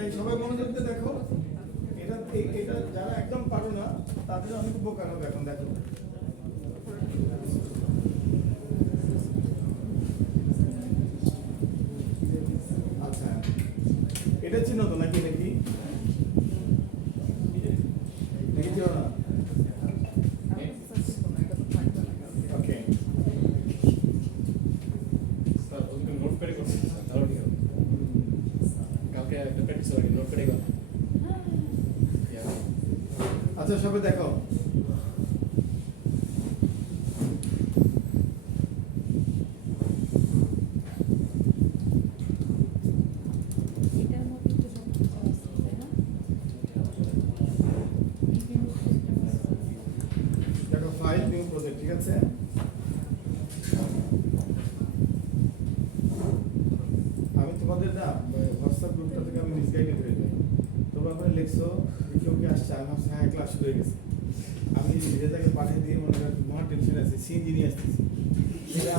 এই সবাই মনোযোগ দিয়ে দেখো, এটা এটা যারা একদম পারো না তাদের অনেক উপকার হবে। এখন দেখো আচ্ছা, এটা চিনো তো নাকি নাকি চিনো না? ওকে, নোট করে করছি তাহলে ঠিক হবে। কালকে একটা প্র্যাকটিস লাগে, নোট করে গেল। আচ্ছা সবাই দেখো, দেখো ফাইল নিউ প্রজেক্ট, ঠিক আছে? আমি তোমাদের না হোয়াটসঅ্যাপ গ্রুপটা থেকে আমি মিসগাইডেড হয়ে যাই। তোমরা ওখানে লিখছো কেউ কি আসছে, আমি ভাবছি হ্যাঁ ক্লাস শুরু হয়ে গেছে। আমি রেজাকে পাঠিয়ে দিয়ে মনে করেন মহা টেনশন আছে, সিএনজি নিয়ে আসতেছি।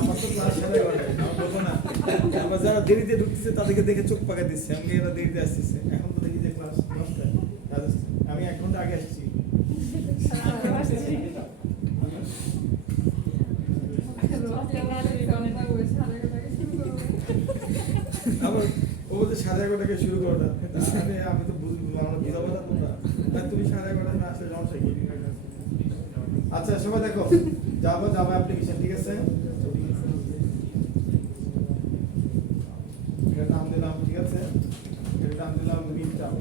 আমার তো ক্লাস সাড়ে 11টায়, আমার বলবো না আমরা যারা দেরিতে ঢুকতেছে তাদেরকে দেখে চোখ পাকা দিচ্ছে, আমি এরা দেরিতে আসতেছে। এখন তো দেখি যে ক্লাস 10টায়, আমি 1 ঘন্টা আগে আসছি। আবার ও বলছে 11:30 শুরু করো না। আমি তো বুঝবো, আমরা বুঝাবো না তোমরা, তুমি 11:30 না আসলে সমস্যা কি? আচ্ছা সবাই দেখো, জাভা অ্যাপ্লিকেশন, ঠিক আছে? এর নাম দিলাম, ঠিক আছে? এর নাম দিলাম মিডটার্ম।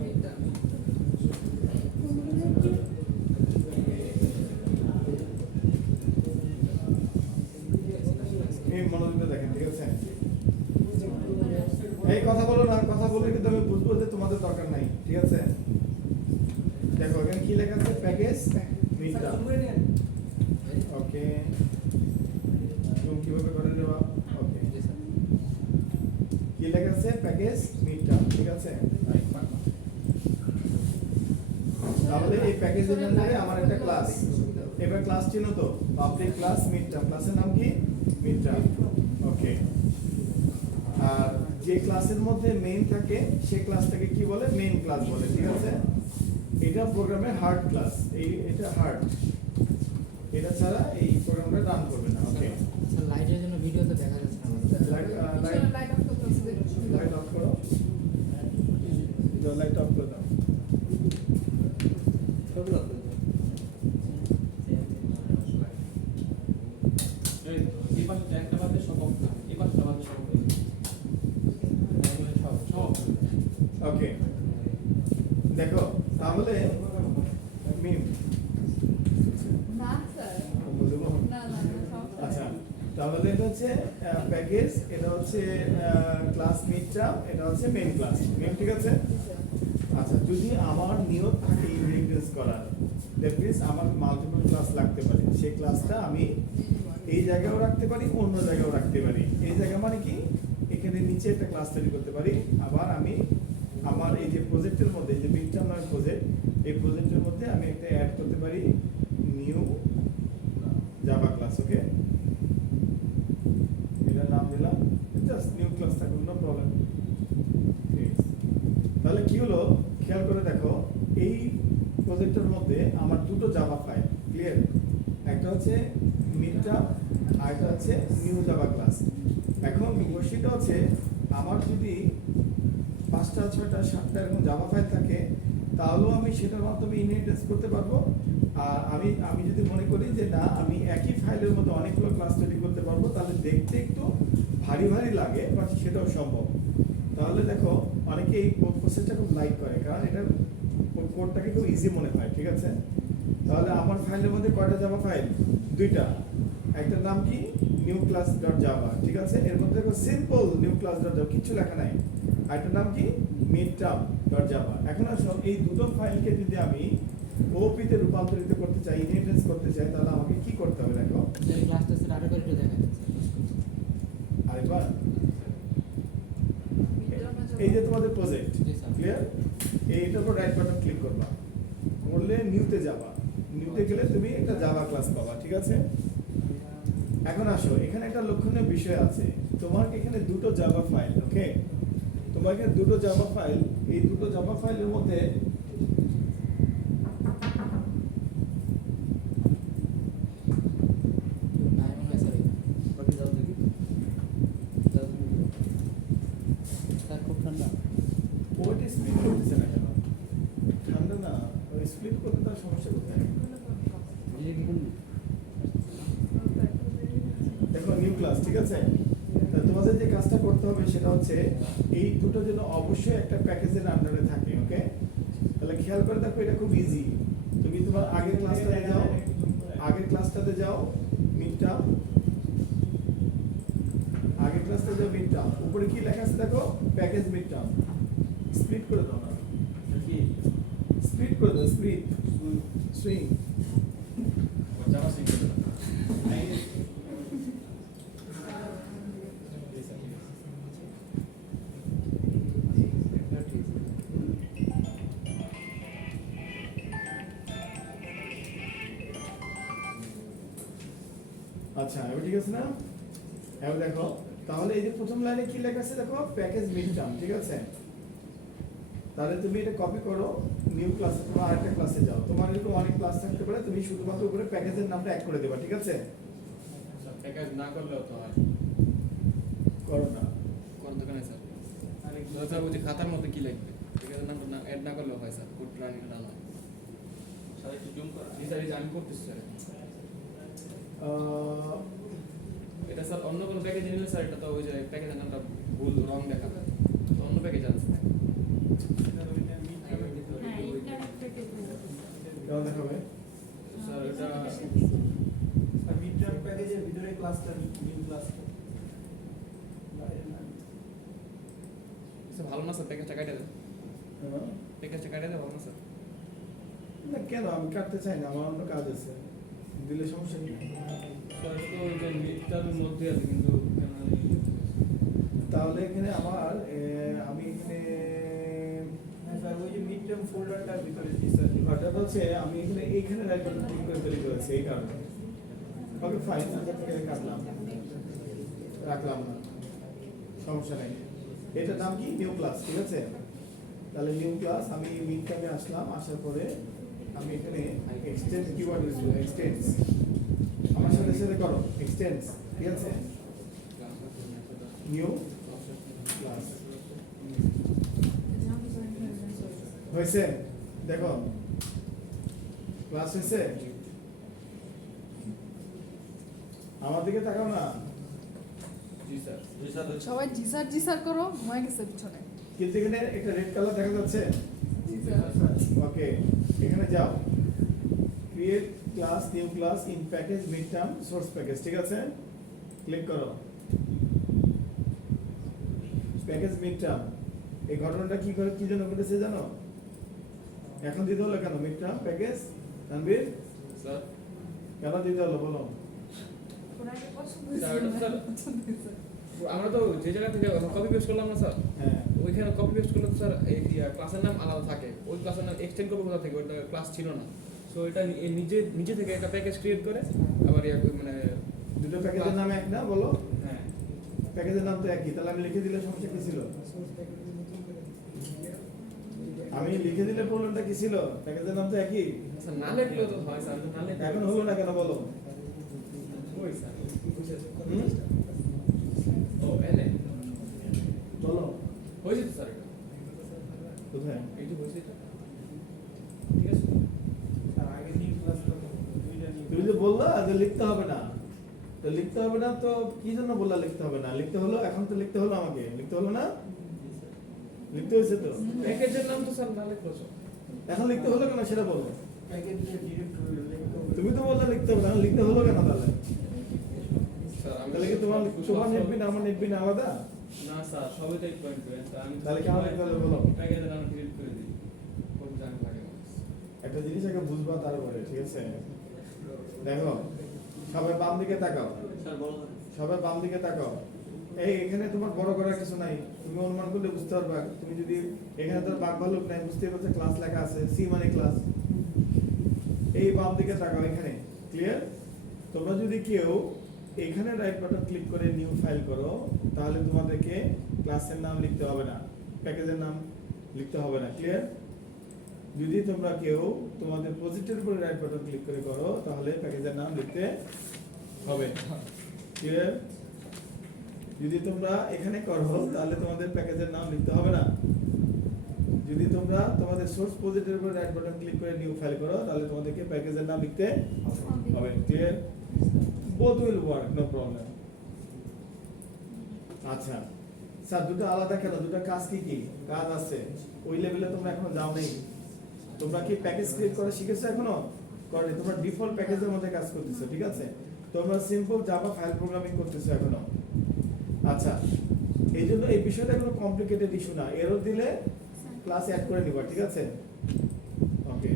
এই মনোযোগ দেখেন, ঠিক আছে? এই কথা বলো না, কথা বলে কিন্তু আমি বুঝবো যে তোমাদের দরকার নাই, ঠিক আছে? দেখো এখানে কি লেখা আছে, প্যাকেজ মিডটার্ম। ওকে, তুমি কিভাবে করে নেবা? ওকে, কি লেখা আছে, প্যাকেজ মিডটার্ম, ঠিক আছে? তাহলে এই প্যাকেজের মধ্যে আমার একটা ক্লাস, এবার ক্লাস চিনো তো, পাবলিক ক্লাস মিডটার্ম, ক্লাসের নাম কি? মিডটার্ম। ওকে, আর যে ক্লাসের মধ্যে মেইন থাকে সেই ক্লাসটাকে কি বলে? মেইন ক্লাস বলে, ঠিক আছে? এটা প্রোগ্রামের হার্ড ক্লাস, এটা হার্ড, এটা ছাড়া এই প্রোগ্রামটা রান করবে না। ওকে, স্যার লাইটের জন্য ভিডিওতে দেখা যাচ্ছে না আমাদের। লাইট অফ করো, লাইট অফ করে দাও। এই পাশে একটা বাদে সব অফ না, এই পাশে বাদে সব অফ। ওকে, দেখো তাহলে মিম আচ্ছা, তাহলে এটা হচ্ছে প্যাকেজ, এটা হচ্ছে ক্লাস মিডটার্ম, এটা হচ্ছে মেইন ক্লাস, মেইন, ঠিক আছে? আচ্ছা, যদি আমার নিয়ত থাকে ইনহেরিটেন্স করার, দ্যাট মিন্স আমার মাল্টিপল ক্লাস লাগতে পারে, সেই ক্লাসটা আমি এই জায়গায়ও রাখতে পারি, অন্য জায়গায়ও রাখতে পারি। এই জায়গা মানে কি, এখানে নিচে একটা ক্লাস তৈরি করতে পারি, আবার আমি আমার এই যে প্রজেক্টের মধ্যে, যে মিডটার্ম নামের প্রজেক্ট, এই প্রজেক্টের মধ্যে আমি একটা অ্যাড করতে পারি নিউ জাভা ক্লাস। ওকে, এটার নাম দিলাম জাস্ট নিউ ক্লাস, থাকবে, নো প্রবলেম। তাহলে কি হলো, খেয়াল করে দেখো, এই প্রজেক্টের মধ্যে আমার দুটো জাভা ফাইল, ক্লিয়ার? একটা হচ্ছে মিডটার্ম আর একটা হচ্ছে নিউ জাভা ক্লাস। এখন বৈশিষ্ট্য হচ্ছে, আমার যদি 5টা 6টা 7টা এরকম জাভা ফাইল থাকে, তাহলেও আমি সেটার মাধ্যমে ইনহেরিটেন্স করতে পারবো। আর আমি যদি মনে করি যে না, আমি একই ফাইলের মধ্যে অনেকগুলো ক্লাস তৈরি করতে পারবো, তাহলে দেখতে একটু ভারী লাগে, বাট সেটাও সম্ভব। তাহলে দেখো, অনেকে এই প্রসেসটা খুব লাইক করে, কারণ এটা কোডটাকে খুব ইজি মনে হয়, ঠিক আছে? তাহলে আমার ফাইলের মধ্যে কয়টা জাভা ফাইল? 2টা। একটার নাম কি? নিউ ক্লাস ডট জাভা, ঠিক আছে? এর মধ্যে simple new class dot Java, কিছু লেখা নাই। আরেকটার নাম কি? Midterm dot Java. এখন আসো, এই দুটো ফাইলকে যদি আমি ওপিতে রূপান্তরিত করতে চাই, ইনহেরিটেন্স করতে চাই, তাহলে আমাকে কি করতে হবে? দেখো, স্যার ক্লাসটা স্যার আরেকবার একটু দেখা যাচ্ছে। আরেকবার, এই যে তোমাদের প্রজেক্ট, ক্লিয়ার? এইটার উপর রাইট বাটন ক্লিক করবা, করলে নিউতে যাবা, নিউতে গেলে তুমি একটা জাভা ক্লাস পাবা, ঠিক আছে? এখন আসো, এখানে একটা লক্ষণীয় বিষয় আছে, তোমার এখানে দুটো জাভা ফাইল, ওকে? তোমার তোমার এখানে দুটো জাভা ফাইল, এই দুটো জাভা ফাইলের মধ্যে নাই মনে হয় স্যার বাকি যাও দেখি স্যার খুব ঠান্ডা ওইটা স্প্লিট করতেছে না কেন? ঠান্ডা না, ওই স্প্লিট করতে তার সমস্যা কোথায়? এই কি কোন দেখো নিউ ক্লাস, ঠিক আছে? তা তোমাদের যে কাজটা করতে হবে সেটা হচ্ছে এই দুটো যেন অবশ্যই একটা প্যাকেজের আন্ডারে থাকে, ওকে? তাহলে খেয়াল করে দেখো, এটা খুব ইজি। তুমি তোমার আগের ক্লাসটাতে যাও, আগের ক্লাসটাতে যাও, মিডটা আগের ক্লাসটাতে যাও, মিডটা উপরে কি লেখা আছে দেখো, প্যাকেজ মিডটা স্প্লিট করে দাও না, কি স্প্লিট করে দাও, স্প্লিট সুইং। জামা সিং করে দাও। আচ্ছা, এবার ঠিক আছে না? এবার দেখো, তাহলে এই যে প্রথম লাইনে কি লেখা আছে দেখো, প্যাকেজ মিড টার্ম, ঠিক আছে? তাহলে তুমি এটা কপি করো, নিউ ক্লাসে, তোমার আরেকটা ক্লাসে যাও। তোমার এরকম অনেক ক্লাস থাকতে পারে, তুমি শুধুমাত্র উপরে প্যাকেজের নামটা অ্যাড করে দেবা, ঠিক আছে? প্যাকেজ না করলেও তো হয়। করো না। কোন দোকানে স্যার? স্যার ওই যে খাতার মধ্যে কি লিখবে? প্যাকেজের নামটা না অ্যাড না করলেও হয় স্যার, কোড রানিং ডালা। স্যার একটু জুম করা জি স্যার, এই যে আমি করতেছি স্যার। আহ, এটা স্যার অন্য কোনো প্যাকেজে নিলে স্যার এটা তো ওই যে প্যাকেজের নামটা ভুল রং দেখাবে, তো অন্য প্যাকেজ আছে। কেমন দেখাবে? স্যার এটা আর মিড টার্ম প্যাকেজের ভিতরে ক্লাসটা নিউ ক্লাস স্যার ভালো না স্যার, প্যাকেজটা কাটে দেন, হ্যাঁ? প্যাকেজটা কাটে দেন ভালো না স্যার। না কেন, আমি কাটতে চাই না, আমার অন্য কাজ আছে, দিলে সমস্যা নেই। স্যার এটা তো ওই যে মিডটার মধ্যে আছে কিন্তু কেন জানি তাহলে এখানে আমার আমি এখানে স্যার ওই যে মিড টার্ম ফোল্ডারটার ভিতরে জি স্যার ঘটনা হচ্ছে আমি এখানে রাইট বাটন ক্লিক করে তৈরি করেছি, এই কারণে। ওকে ফাইন, থেকে কাটলাম, রাখলাম না, সমস্যা নেই। এটার নাম কি, নিউ ক্লাস, ঠিক আছে? তাহলে নিউ ক্লাস, আমি মিডটাকে আসলাম, আসার পরে আমি এখানে এক্সটেন্স কিওয়ার্ড ইউজ করব, এক্সটেন্স। আমার সাথে সাথে করো, এক্সটেন্স, ঠিক আছে? নিউ ক্লাস হয়েছে, দেখো ক্লাস হয়েছে। আমার দিকে তাকাও না, জি স্যার। জি স্যার সবাই জি স্যার করো, মনে গেছে পিছনে। কিন্তু এখানে একটা রেড কালার দেখা যাচ্ছে, জি স্যার। ওকে? এখানে যাও, create class, new class in package mid term source package, ঠিক আছে? ক্লিক করো, প্যাকেজ মিড টার্ম। এই ঘটনাটা কি করে, কি জন্য ঘটেছে জানো? এখন দিতে হলো কেন mid term package? Tanvir, sir কেন দিতে হলো বলো? ওনাকে পছন্দ স্যার, হয়েছে, ওটা স্যার- ওনাকে পছন্দ হয়েছে। আমরা তো যে জায়গা থেকে কপি পেস্ট করলাম না স্যার, হ্যাঁ, ওইখানে কপি পেস্ট করলে তো স্যার এই ক্লাসের নাম আলাদা থাকে, ওই ক্লাসের নাম এক্সটেন্ড করবো কোথা থেকে, ওইটা ক্লাস ছিল না। সো এটা নিজে নিজে থেকে একটা প্যাকেজ ক্রিয়েট করে আবার মানে দুটো প্যাকেজের নাম এক না বলো? হ্যাঁ প্যাকেজের নাম তো একই, তাহলে আমি লিখে দিলে সমস্যা কি ছিল? আমি লিখে দিলে প্রবলেমটা কি ছিল? প্যাকেজের নাম তো একই, স্যার না লিখলেও তো হয় স্যার, না লিখলে এখন হলো না কেন বলো? ওই স্যার হুম? ও এনে বলো হয়েছে তো স্যার, এটা কোথায়? এই যে হয়েছে এটা ঠিক আছে। স্যার আগে নিউ ক্লাস করতে দুইটা নিউ তুমি যে বললা যে লিখতে হবে না, তো লিখতে হবে না তো কি জন্য বললা লিখতে হবে না? লিখতে হলো, এখন তো লিখতে হলো, আমাকে লিখতে হলো না? লিখতে হয়েছে তো, প্যাকেজের নাম তো স্যার না লিখলো স্যার। এখন লিখতে হলো কেন সেটা বলো। প্যাকেজের ডিরেক্টরি লিখতে হবে তুমি তো বললে লিখতে হবে না, এখন লিখতে হলো কেন তাহলে? স্যার আমি তাহলে কি তোমার নেটবিন আমার নেটবিন আলাদা? না স্যার সবই টাইপ পয়েন্ট করেন স্যার, আমি তাহলে কেমন লিখতে হবে বলো? প্যাকেজের নাম ডিলিট করে দিই, কোন জানি লাগে না। একটা জিনিস আগে বুঝবা তারপরে, ঠিক আছে? দেখো, সবাই বাম দিকে তাকাও, স্যার বলো সবাই বাম দিকে তাকাও। এই এখানে তোমার বড় করার কিছু নাই, তুমি অনুমান করলে বুঝতে পারবা। তুমি যদি এখানে তোর বাঘ ভালুক নাই, বুঝতে পারছো ক্লাস লেখা আছে, সি মানে ক্লাস। এই বাম দিকে তাকাও, এখানে ক্লিয়ার? তোমরা যদি কেউ এখানে রাইট বাটন ক্লিক করে নিউ ফাইল করো, তাহলে তোমাদেরকে ক্লাসের নাম লিখতে হবে না, প্যাকেজের নাম লিখতে হবে না, ক্লিয়ার? যদি তোমরা কেউ তোমাদের প্রজেক্টের উপরে রাইট বাটন ক্লিক করে করো তাহলে প্যাকেজের নাম লিখতে হবে, ক্লিয়ার? যদি তোমরা এখানে করো তাহলে তোমাদের প্যাকেজের নাম লিখতে হবে না। যদি তোমরা তোমাদের সোর্স প্রজেক্টের উপরে রাইট বাটন ক্লিক করে নিউ ফাইল করো তাহলে তোমাদেরকে প্যাকেজের নাম লিখতে হবে, clear? both will work, no problem. আচ্ছা স্যার দুটো আলাদা কেন, দুটো কাজ কি কি কাজ আছে ওই লেভেলে তোমরা এখনো যাও নেই? তোমরা কি প্যাকেজ ক্রিয়েট করা শিখেছো এখনো? করে তোমরা ডিফল্ট প্যাকেজের মধ্যে কাজ করতেছো, ঠিক আছে? তোমরা সিম্পল জাভা ফাইল প্রোগ্রামিং করতেছো এখনো। আচ্ছা এই জন্য এই বিষয়টা কোনো কমপ্লিকেটেড ইস্যু না, এরর দিলে ক্লাস অ্যাড করে নিবা, ঠিক আছে? ওকে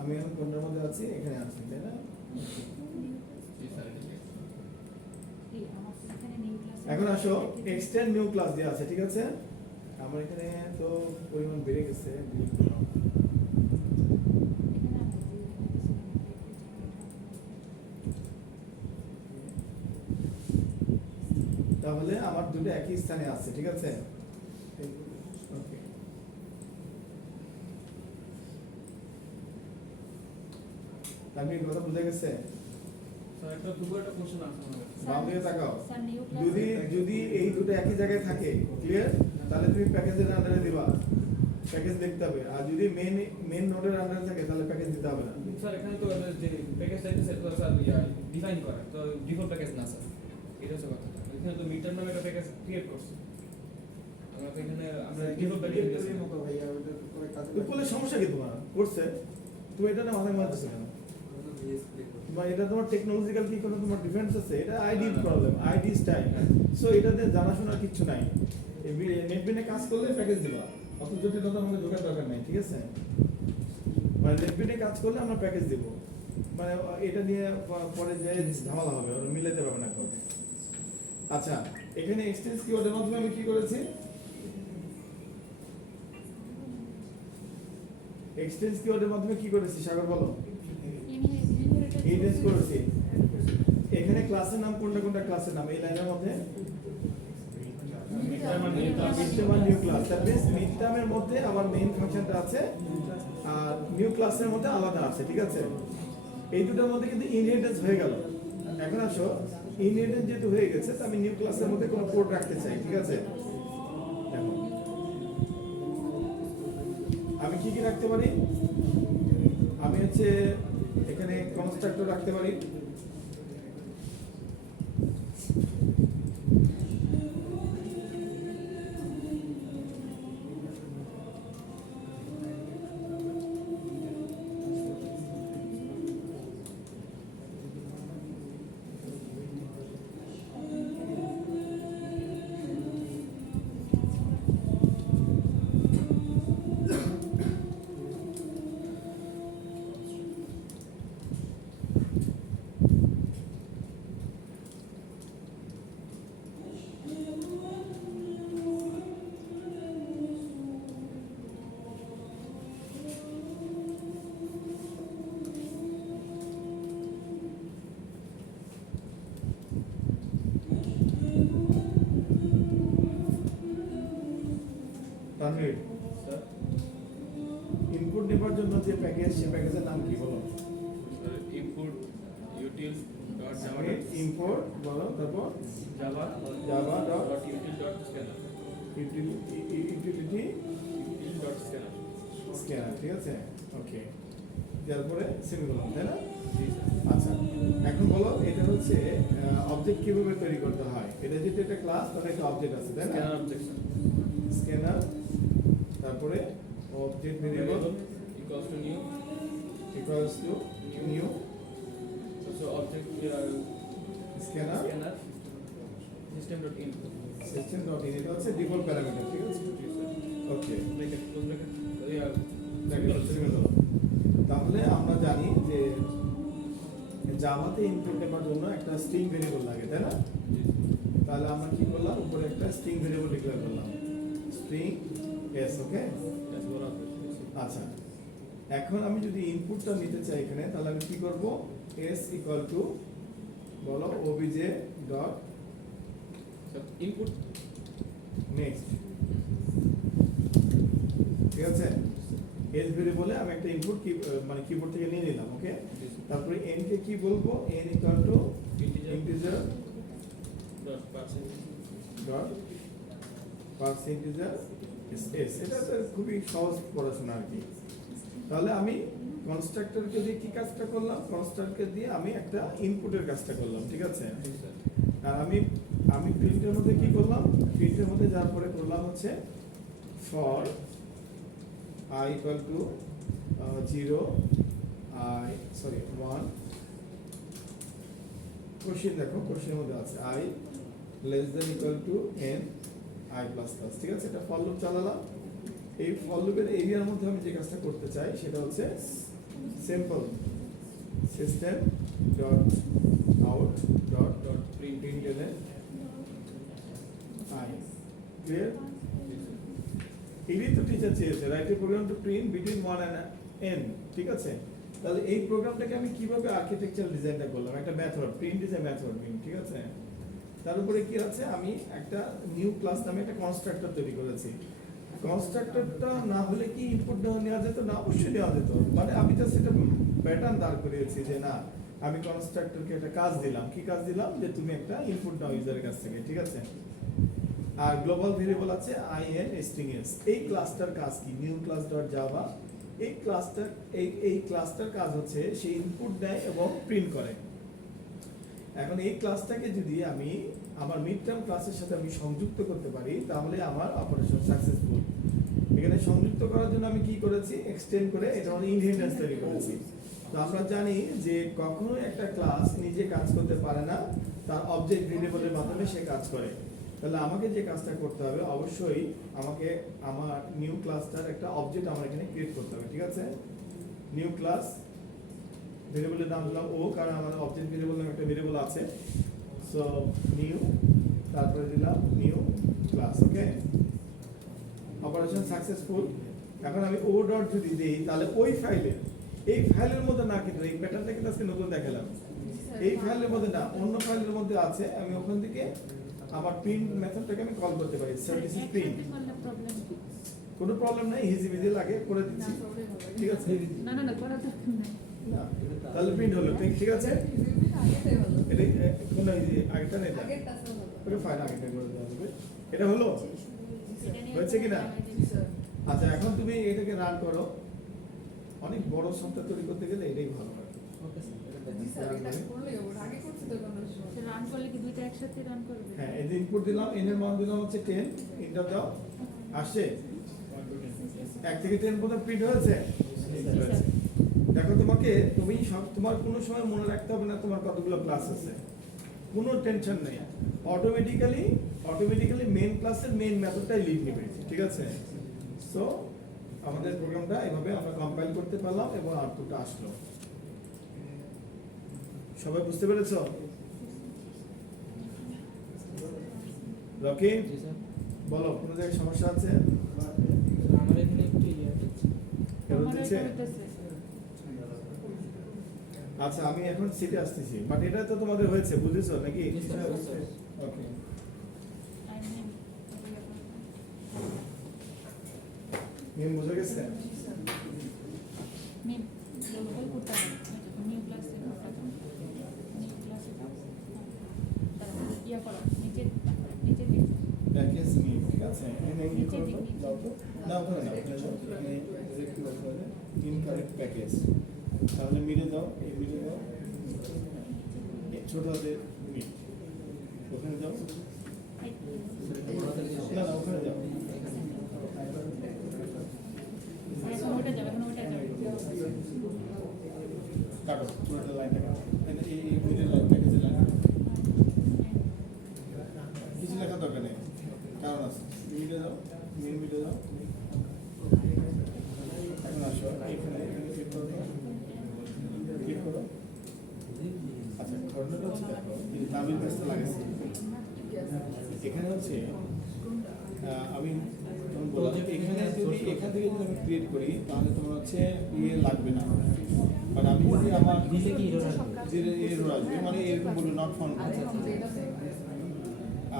আমি এখন কোনটার মধ্যে আছি? এখানে আছি, তাই না? এখন আসো এক্সটেন্ড নিউ ক্লাস দেওয়া আছে, ঠিক আছে? আমার এখানে তো পরিমাণ বেড়ে গেছে, তাহলে আমার দুটো একই স্থানে আছে, ঠিক আছে? ওকে আমি কথা বুঝে গেছে? স্যার একটা দুটো একটা কোশ্চেন আছে আমাদের। বাম দিকে তাকাও। স্যার নিউ ক্লাস যদি যদি এই দুটো একই জায়গায় থাকে, ক্লিয়ার? তাহলে তুমি প্যাকেজের আন্ডারে দিবা, প্যাকেজ দেখতে হবে। আর যদি মেন নোডের আন্ডারে থাকে তাহলে প্যাকেজ দিতে হবে না। স্যার এখানে তো যে প্যাকেজটা আছে সেটা তো স্যার ডিফাইন করা, তো ডিফল্ট প্যাকেজ না স্যার, এটা হচ্ছে কথা। এখানে তো মিটার নামে একটা প্যাকেজ ক্রিয়েট করছে, আমরা তো এখানে আমরা ডিফল্ট প্যাকেজ দিয়েছি। মতো ভাইয়া ওটা করে কাজ তো বলে সমস্যা কি তোমার করছে? তুমি এটা না মাথায় মারতেছো কেন? বা এটা তোমার টেকনোলজিক্যাল কি কোনো তোমার ডিফারেন্স আছে? এটা ID problem, ID style. So এটাতে জানাশোনার কিছু নাই। নেটবিনে কাজ করলে প্যাকেজ দিবা, অত জটিলতা আমাদের ঢোকার দরকার নাই, ঠিক আছে? মানে নেটবিনে কাজ করলে আমরা প্যাকেজ দিব, মানে এটা নিয়ে পরে যে ঝামেলা হবে, ওরা মিলাতে পারবে না কেউ। আচ্ছা এখানে এক্সটেন্স কিওয়ার্ডের মাধ্যমে আমি কি করেছি? এক্সটেন্স কিওয়ার্ডের মাধ্যমে কি করেছি সাগর বলো? ইনহেরিটেন্স করেছি। এখানে ক্লাসের নাম কোনটা কোনটা ক্লাসের নাম এই লাইনের মধ্যে? Midterm new class, that means মিডটার্মের মধ্যে আবার মেইন ফাংশনটা আছে আর নিউ ক্লাসের মধ্যে আলাদা আছে, ঠিক আছে? এই দুটোর মধ্যে কিন্তু ইনহেরিটেন্স হয়ে গেল। এখন আসো ইনহেরিটেন্স যেহেতু হয়ে গেছে তো আমি নিউ ক্লাসের মধ্যে কোনো কোড রাখতে চাই, ঠিক আছে? দেখো আমি কি কি রাখতে পারি? আমি হচ্ছে এখানে কনস্ট্রাক্টর রাখতে পারি, তানভীর স্যার ইনপুট নেবার জন্য যে প্যাকেজ সে প্যাকেজের নাম কি বলো? Input util dot Java import বলো, তারপর Java Java dot dot util dot scanner utility util dot scanner. Scanner, ঠিক আছে? ওকে তারপরে সেমিকোলন, তাই না? জি স্যার। আচ্ছা এখন বলো এটা হচ্ছে অবজেক্ট কিভাবে তৈরি করতে হয়? এটা যেহেতু একটা ক্লাস তাহলে একটা অবজেক্ট আছে, তাই না? স্ক্যানার অবজেক্ট স্ক্যানার, তারপরে object variable equals to new equals to new so object scanner scanner system dot input. System dot in, এটা হচ্ছে ডিফল্ট প্যারামিটার, ঠিক আছে? জি sir. Okay bracket close bracket তাহলে আমরা জানি যে জাভাতে ইনপুট নেবার জন্য একটা স্ট্রিং ভেরিয়েবল লাগে, তাই না? তাহলে আমরা কি করলাম, উপরে একটা স্ট্রিং ভেরিয়েবল ডিক্লেয়ার করলাম, স্ট্রিং এস। ওকে আচ্ছা এখন আমি যদি ইনপুটটা নিতে চাই এখানে তাহলে আমি কি করব? এস ইকুয়াল টু বলো ওবিজে ডট ইনপুট নেক্সট, ঠিক আছে। এস ভেরিয়েবলে আমি একটা ইনপুট মানে কিবোর্ড থেকে নিয়ে নিলাম, ওকে। তারপরে n কে কি বলবো, n equal to integer dot percent dot পার্সেন্টেজার s। এটা তো খুবই সহজ পড়াশোনা আর কি। তাহলে আমি কনস্ট্রাক্টরকে দিয়ে কি কাজটা করলাম, কনস্ট্রাক্টরকে দিয়ে আমি একটা ইনপুটের কাজটা করলাম, ঠিক আছে। আর আমি প্রিন্টের মধ্যে কি করলাম, প্রিন্টের মধ্যে যার পরে করলাম হচ্ছে for I equal to 0 1 question, দেখো কোশ্চেনের মধ্যে আছে I less than equal to n I plus plus, ঠিক আছে। এটা ফর লুপ চালালাম। এই ফর লুপের এরিয়ার মধ্যে আমি যে কাজটা করতে চাই সেটা হচ্ছে simple system dot out dot dot print I clear. এটাই তো টিচার চেয়েছে, write a program to print between 1 and n, ঠিক আছে। তাহলে এই প্রোগ্রামটাকে আমি কিভাবে আর্কিটেকচারাল ডিজাইনটা করলাম, একটা method, print is a method print, ঠিক আছে। তার উপরে কি আছে, আমি একটা নিউ ক্লাস নামে একটা কনস্ট্রাক্টর তৈরি করেছি। কনস্ট্রাক্টরটা না হলে কি ইনপুট নেওয়া যেত না? অবশ্যই নেওয়া যেত। মানে আমি জাস্ট এটা প্যাটার্ন দাঁড় করিয়েছি যে না, আমি কনস্ট্রাক্টরকে একটা কাজ দিলাম। কি কাজ দিলাম, যে তুমি একটা ইনপুট নাও ইউজারের কাছ থেকে, ঠিক আছে। আর গ্লোবাল ভেরিয়েবল আছে in string s। এই ক্লাসটার কাজ কি, নিউ ক্লাস ডট জাভা, এই ক্লাসটার কাজ হচ্ছে সেই ইনপুট দেয় এবং প্রিন্ট করে। এখন এই ক্লাসটাকে যদি আমি আমার মিড টার্ম ক্লাসের সাথে আমি সংযুক্ত করতে পারি তাহলে আমার অপারেশন সাকসেসফুল। এখানে সংযুক্ত করার জন্য আমি কি করেছি, এক্সটেন্ড করে এটা মানে ইনহেরিটেন্স তৈরি করেছি। তো আমরা জানি যে কখনো একটা ক্লাস নিজে কাজ করতে পারে না, তার অবজেক্ট ভেরিয়েবলের মাধ্যমে সে কাজ করে। তাহলে আমাকে যে কাজটা করতে হবে, অবশ্যই আমাকে আমার নিউ ক্লাসটার একটা অবজেক্ট আমার এখানে ক্রিয়েট করতে হবে, ঠিক আছে। নিউ ক্লাস ভেরিয়েবলের নাম দিলাম ও, কারণ আমার অবজেক্ট ভেরিয়েবল নামে একটা ভেরিয়েবল আছে। সো নিউ, তারপরে দিলাম new class, okay. Operation successful. এখন আমি ও ডট যদি দেই তাহলে ওই ফাইলের, এই ফাইলের মধ্যে না, কিন্তু এই প্যাটার্নটা কিন্তু আজকে নতুন দেখালাম, এই ফাইলের মধ্যে না, অন্য ফাইলের মধ্যে আছে। আমি ওখান থেকে আমার প্রিন্ট মেথডটাকে আমি কল করতে পারি। So this is print. কোনো প্রবলেম নাই, হিজিবিজি লাগে করে দিচ্ছি, ঠিক আছে। না না না করার দরকার নাই। না, তাহলে প্রিন্ট হলো, ঠিক আছে। আগেটাই হলো। এটা কোন আগেটা নেই, আগেরটা তো হলো। ওকে ফাইন, আগেটা করে দেওয়া হবে। এটা হলো, হয়েছে কিনা? জি স্যার। আচ্ছা, এখন তুমি এটাকে রান করো। অনেক বড় সফটওয়্যার তৈরি করতে গেলে এটাই ভালো হয়। ওকে স্যার, জি স্যার, এটা করলেই হবে। আগে করতে তো কোনো সময়। রান করলে কি দুইটা একসাথে রান করবে? হ্যাঁ, এই যে ইনপুট দিলাম, n এর মান দিলাম হচ্ছে 10, এন্টার দাও, আসছে 1 থেকে 10 পর্যন্ত প্রিন্ট হয়েছে। হয়েছে। দেখো তুমি তোমার কোনো সময় মনে রাখতে হবে না তোমার কতগুলো ক্লাস আছে, কোনো টেনশন নেই। অটোমেটিক্যালি মেইন ক্লাসের মেইন মেথডটাই লিড নেবে, ঠিক আছে। সো আমাদের প্রোগ্রামটা এভাবে আমরা কম্পাইল করতে পারলাম এবং আউটপুটটা আসলো। সবাই বুঝতে পেরেছো? রকি জি স্যার। বলো, কোনো জায়গায় সমস্যা আছে? আমার এখানে একটু ইয়ে হচ্ছে। এরর আমার দিচ্ছে? এটা হইতেছে। আচ্ছা, আমি এখন সিটে আসতেছি, বাট এটা তো তোমাদের হয়েছে, বুঝেছো নাকি? জি স্যার, জি স্যার। ওকে, I mean, নিয়ম বুঝে গেছে? নিউ গ্লোবাল করতে হবে। নিউ ক্লাসে করতে হবে। নিউ ক্লাসে তারপর ইয়া করো, নিচে দিন। প্যাকেজ নিয়ে, ঠিক আছে। এখানে কি নিচে করব? দিন, নিচে। দাও তো। না, ওখানে না, ওখানে দাও। এখানে কি বলতে হবে? Incorrect package. তাহলে মিলে দাও, এই মিলে দাও। এই ছোট হাতে মিট। ওখানে দাও। না, ওখানে যাও। এখন ওটা যাবে, এখন ওটা যাবে। কাটো, পুরোটা লাইনটা কাটো। এই মিলে লাইন, প্যাকেজের লাইন। কিছু লেখার দরকার নেই, কারণ আছে। মিলে দাও, মিলে দাও। এখন আসো, এখানে ক্লিক করো। ক্লিক করো। আচ্ছা, ঘটনাটা হচ্ছে দেখো, এই নাবিল কাজটা লাগাইছি। এখানে হচ্ছে আমি তখন বললাম এখানে যদি এখান থেকে যদি আমি ক্রিয়েট করি তাহলে তোমার হচ্ছে ইয়ে লাগবে না, বাট আমি যদি আমার দিলে কি এরর আসবে? যে এরর আসবে, মানে এরকম বলবো নট ফাউন্ড।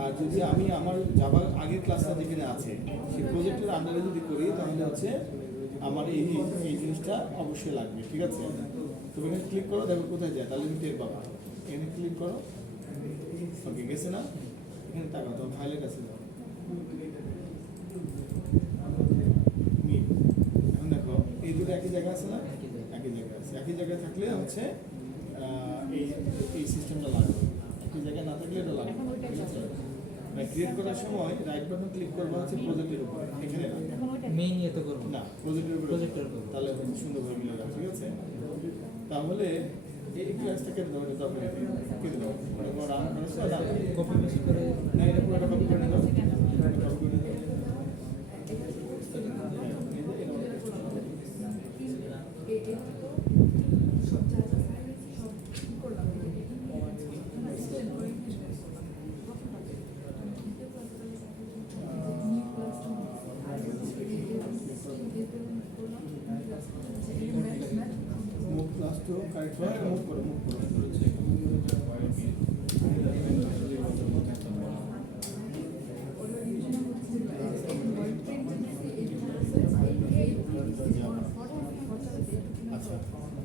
আর যদি আমি আমার জাভা আগের ক্লাসটা যেখানে আছে সেই প্রজেক্টের আন্ডারে যদি করি তাহলে হচ্ছে আমার এই জিনিসটা অবশ্যই লাগবে, ঠিক আছে? তুমি এখানে ক্লিক করো, দেখো কোথায় যায়, তাহলে তুমি টের পাবা। এখানে ক্লিক করো, ওকে গেছে না? এখানে তাকাও, তো ফাইলের কাছে যাও, মিট। এখন দেখো এই দুটো একই জায়গা আছে না? একই জায়গায় আছে। একই জায়গায় থাকলে হচ্ছে এই সিস্টেমটা লাগবে, একই জায়গায় না থাকলে এটা লাগবে, ঠিক আছে? ক্রিয়েট করার সময় রাইট বাটন ক্লিক করবো হচ্ছে প্রজেক্টের উপরে, এখানে না, এখন ওইটা মেইন ইয়ে তো করবো না প্রজেক্টের উপরে, প্রজেক্টের উপরে। তাহলে সুন্দরভাবে মিলে যাবে, ঠিক আছে? তাহলে এই ক্লাসটাকে ধরে দরকার নেই, কেটে দাও, মানে কোনো রান কপি পেস্ট করে না, এটা পুরোটা কপি করে দাও, কপি করে দাও। সব জায়গা সব করলাম এক্সপ্লেন করে মুভ ক্লাস টু কারেক্ট করে মুভ করো, মুভ করো। আচ্ছা,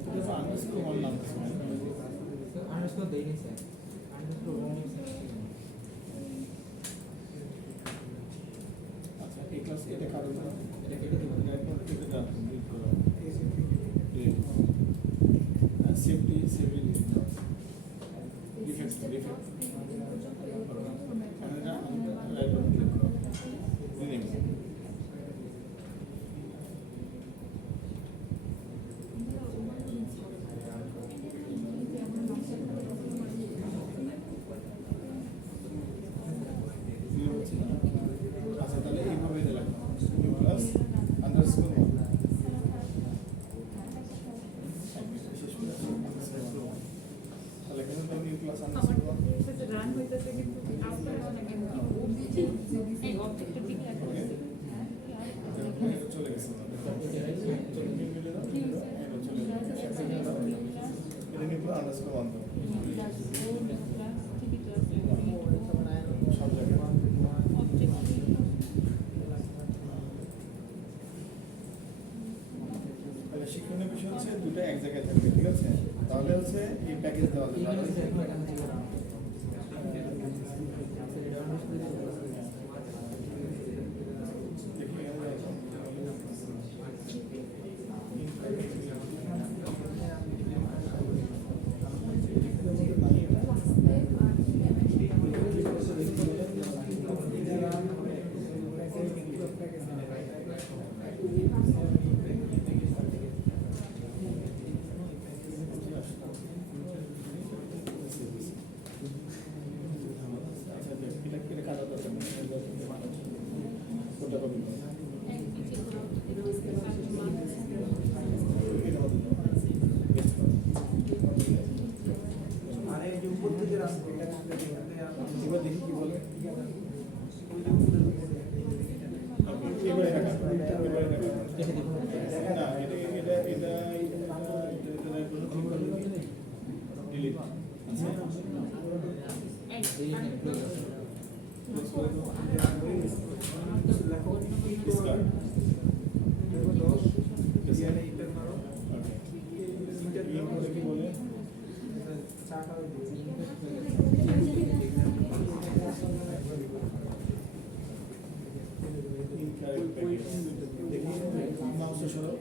এটা তো আন্ডারস্কোর ওয়ান নাম আছে। আন্ডারস্কোর দেইনি স্যার, আন্ডারস্কোর ওয়ান আচ্ছা, এই ক্লাস এটা কারো না, এটা কেটে দিব। এটা ডান ক্লিক করো, সেফটি ডিফেক্ট ডিফেক্ট এটা রাইট বাটন ক্লিক করো, রিনেম। আচ্ছা, তাহলে এইভাবে এটা লাগবে, নিউ ক্লাস আন্ডারস্কোর ওয়ান। তাহলে এখানে তো new class underscore one. Run হইতেছে কিন্তু এই অবজেক্টের দিকে একটা এটা চলে গেছে, চলে মিলে দাও, এটা চলে গেছে, এটা নিউ ক্লাস আন্ডারস্কোর ওয়ান দাও সব জায়গায়। তাহলে শিক্ষণীয় বিষয় হচ্ছে দুটো এক জায়গায় থাকবে, ঠিক আছে? তাহলে হচ্ছে এই প্যাকেজ দেওয়া যাবে। আচ্ছা, এটা কাটা দরকার নেই, কোনটা কপি করো, এটা হবে পেস্ট করো। আর এই যে উপর থেকে রাস্তা এটা এবার দেখি কি বলে। এবার এটা কাটো, এবার এটা কাটো। দেখে দিব। না, এটা ডিলিট। আচ্ছা, এই ক্লোজ close করে দাও। লেখো Discard. এখানে ইন্টার মারো Okay. ইন্টার এই করে কি বলে? চাটা Incorrect package. দেখি, mouse-টা সরাও।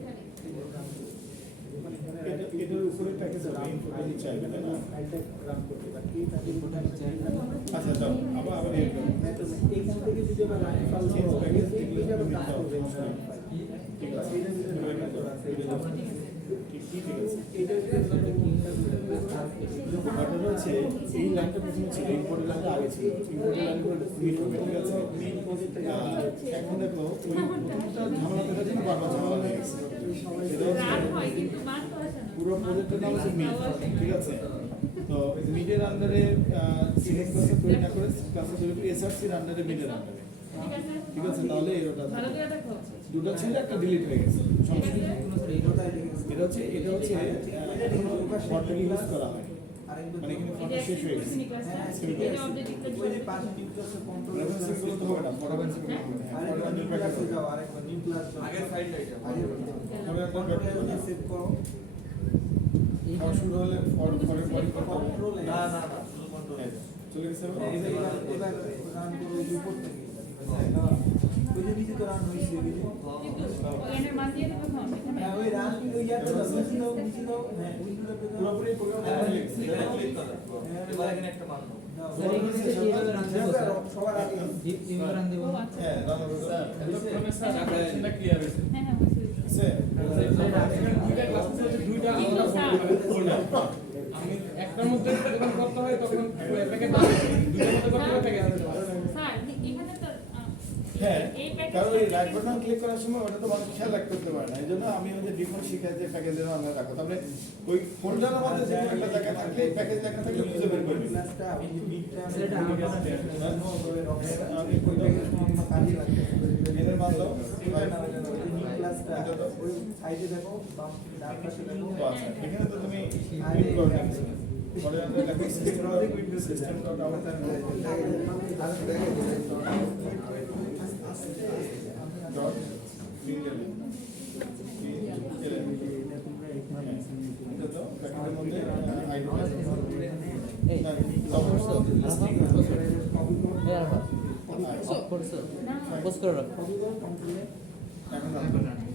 এটার উপরে প্যাকেজ হবে, ইনফোটা চাইবে, তাই না? আচ্ছা, যাও, আবার এই করো। এইখান থেকে যদি আমরা লাইন ফাল Change package, এগুলো এটা তুমি কাজ দাও, করবে সমস্যা নেই। ঠিক আছে, এবার এটা করো, এটা দাও। ঠিক আছে। এটা ঘটনা হচ্ছে এই লাইনটা প্রথমে ছিল, ইম্পোর্টের লাইনটা আগে ছিল, ইম্পোর্টের লাইনগুলো মিট হবে, ঠিক আছে? এখন দেখো ওই প্রথমটা ঝামেলা দেখার জন্য বারবার ঝামেলা হয়ে গেছে। সেটা হচ্ছে পুরো প্রজেক্টের নাম হচ্ছে মিট, ঠিক আছে? তো মিটের আন্ডারে সিলেক্ট ক্লাসে তৈরি না করে ক্লাসে তৈরি করে এসআরসির আন্ডারে মিটের আন্ডারে, ঠিক আছে? তাহলে এরোটা দুটো ছিল, একটা ডিলিট হয়ে গেছে, সমস্যা নেই। এটা হচ্ছে শর্টকাট ইউজ করা হয়, আরেকবার মানে এখানে এই যে শেষ হয়ে গেছে। ক্লাস হ্যাঁ, এই যে অবজেক্ট ওই যে পাশে নিউ ক্লাসে কন্ট্রোল রেফারেন্সিং গুলো তো হবে না, ফরওয়ার্ড গুলো হবে না। আরেকবার নিউ ক্লাসে যাও, আরেকবার নিউ ক্লাস যাও। আগের ফাইলটা এটা কন্ট্রোলে সেভ করো। আর শুরু হলে ফরের বডি কন্ট্রোল না না না শুধু কন্ট্রোল চলে গেছে এবার রান করো ওই যে উপর থেকে। ওই যে নিচে তো রান হয়েছে ওই যে। কিন্তু এর মান দিয়ে দেবো না এখানে হ্যাঁ ওই রান ওই ইয়াতে দাও, নিচে দাও। হ্যাঁ উইন্ডোতে দাও। পুরোপুরি প্রোগ্রাম এখানে ক্লিক করো এবার এখানে একটা মান দাও দাও। স্যার এখানে যে এইভাবে রান দেবো স্যার সবার আগে এইভাবে রান দেবো ও আচ্ছা হ্যাঁ রান হবে স্যার এতক্ষণে স্যার সেটা ক্লিয়ার হয়েছে হ্যাঁ হ্যাঁ বুঝতে পেরেছি। আছে এখানে দুইটা ক্লাস আছে দুইটা কিন্তু স্যার আমি একটার মধ্যে যখন করতে হয় তখন প্যাকেজ দুইটার মধ্যে করতে হয় প্যাকেজ স্যার এখানে তো হ্যাঁ এই প্যাকেজ কারণ এই রাইট বাটন ক্লিক করার সময় ওটা তো মানুষ খেয়াল করতে পারে না এই জন্য আমি ওই যে ডিফল্ট শিখাই যে প্যাকেজের নামে রাখো তাহলে ওই ফোল্ডারের মধ্যে যে কোনো একটা জায়গা থাকলে প্যাকেজ লেখা থাকলে খুঁজে বের করবে ক্লাসটা ওই যে মিডটা সেটা আমার কাছে আমি ওই প্যাকেজ আমরা কাজে লাগবে। এদের মান দাও নিউ ক্লাসটা ওই সাইডে দেখো বাম ডান পাশে দেখো। ও আচ্ছা এখানে তো তুমি ক্লিক করে দিচ্ছ পরে আমরা লেখো system Windows system dot out dot middle এটা তো প্যাকেজের মধ্যে আইডি এই অফ করছো অফ করছো পোস্ট করে রাখো এখন রান করো।